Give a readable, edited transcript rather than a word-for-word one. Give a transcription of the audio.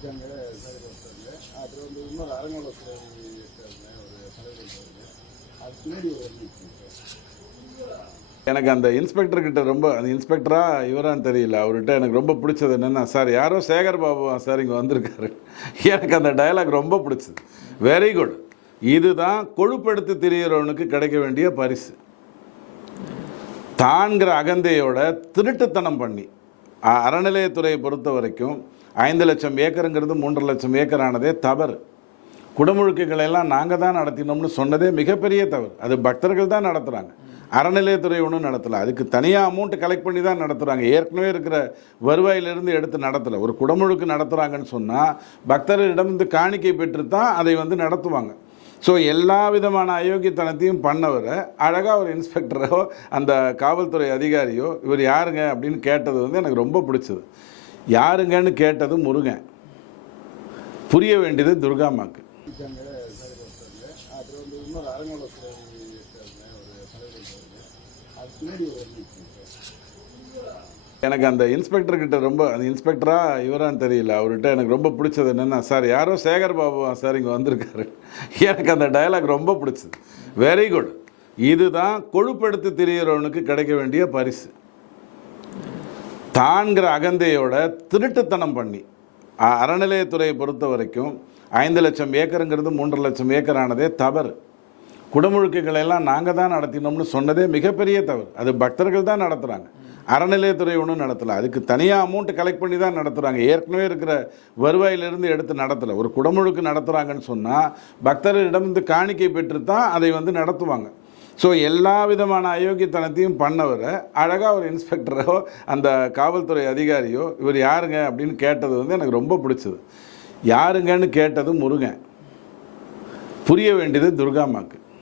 இருக்காங்க சார் ஒருத்தவங்க. அப்புறம் வந்து இன்னொரு அரங்கோலத்தில் இருக்காங்க ஒரு தலைவர் இருக்காங்க. அது பின்னாடி ஒரு வண்டி இருக்குங்க சார். எனக்கு அந்த இன்ஸ்பெக்டர் கிட்ட ரொம்ப அந்த இன்ஸ்பெக்டரா இவரான்னு தெரியல, அவர்கிட்ட எனக்கு ரொம்ப பிடிச்சது என்னென்னா, சார் யாரோ சேகர் பாபுவா சார் இங்கே வந்திருக்காரு. எனக்கு அந்த டயலாக் ரொம்ப பிடிச்சது. Very good. இதுதான் கொழுப்படுத்தி திரியிறவனுக்கு கிடைக்க வேண்டிய பரிசு. தான்கிற அகந்தையோட திருட்டுத்தனம் பண்ணி அறநிலையத்துறையை பொறுத்த வரைக்கும் 5 லட்சம் ஏக்கருங்கிறது 3.5 லட்சம் ஏக்கர் ஆனதே தவறு. குடமுழுக்குகளை எல்லாம் நாங்கள் தான் நடத்தினோம்னு சொன்னதே மிகப்பெரிய தவறு. அது பக்தர்கள் தான் நடத்துகிறாங்க, அறநிலையத்துறை ஒன்றும் நடத்தலை. அதுக்கு தனியாக அமௌண்ட் கலெக்ட் பண்ணி தான் நடத்துகிறாங்க. ஏற்கனவே இருக்கிற வருவாயிலிருந்து எடுத்து நடத்தலை. ஒரு குடமுழுக்கு நடத்துகிறாங்கன்னு சொன்னால் பக்தர்களிடமிருந்து காணிக்கை பெற்று தான் அதை வந்து நடத்துவாங்க. ஸோ எல்லா விதமான அயோக்கியத்தனத்தையும் பண்ணவரை அழகாக ஒரு இன்ஸ்பெக்டரோ அந்த காவல்துறை அதிகாரியோ இவர் யாருங்க அப்படின்னு கேட்டது வந்து எனக்கு ரொம்ப பிடிச்சது. யாருங்கன்னு கேட்டது முருகன், புரிய வேண்டியது துர்காமாக்கு. இருக்காங்க சார் ஒருத்தவங்க. அப்புறம் வந்து இன்னொரு அரங்கோலத்தில் இருக்காங்க ஒரு தலைவர் இருக்காங்க. அது பின்னாடி ஒரு வண்டி இருக்குங்க சார். எனக்கு அந்த இன்ஸ்பெக்டர் கிட்ட ரொம்ப அந்த இன்ஸ்பெக்டரா இவரான்னு தெரியல, அவர்கிட்ட எனக்கு ரொம்ப பிடிச்சது என்னென்னா, சார் யாரோ சேகர் பாபுவா சார் இங்கே வந்திருக்காரு. எனக்கு அந்த டயலாக் ரொம்ப பிடிச்சது. Very good. இதுதான் கொழுப்படுத்தி திரியிறவனுக்கு கிடைக்க வேண்டிய பரிசு. தான்கிற அகந்தையோட திருட்டுத்தனம் பண்ணி அறநிலையத்துறையை பொறுத்த வரைக்கும் 5 லட்சம் ஏக்கருங்கிறது 3.5 லட்சம் ஏக்கர் ஆனதே தவறு. குடமுழுக்குகளை எல்லாம் நாங்கள் தான் நடத்தினோம்னு சொன்னதே மிகப்பெரிய தவறு. அது பக்தர்கள் தான் நடத்துகிறாங்க, அறநிலையத்துறை ஒன்றும் நடத்தலை. அதுக்கு தனியாக அமௌண்ட் கலெக்ட் பண்ணி தான் நடத்துகிறாங்க. ஏற்கனவே இருக்கிற வருவாயிலிருந்து எடுத்து நடத்தலை. ஒரு குடமுழுக்கு நடத்துகிறாங்கன்னு சொன்னால் பக்தர்களிடமிருந்து காணிக்கை பெற்று தான் அதை வந்து நடத்துவாங்க. ஸோ எல்லா விதமான அயோக்கியத்தனத்தையும் பண்ணவரை அழகாக ஒரு இன்ஸ்பெக்டரோ அந்த காவல்துறை அதிகாரியோ இவர் யாருங்க அப்படின்னு கேட்டது வந்து எனக்கு ரொம்ப பிடிச்சது. யாருங்கன்னு கேட்டது முருகன், புரிய வேண்டியது துர்காமாக்கு.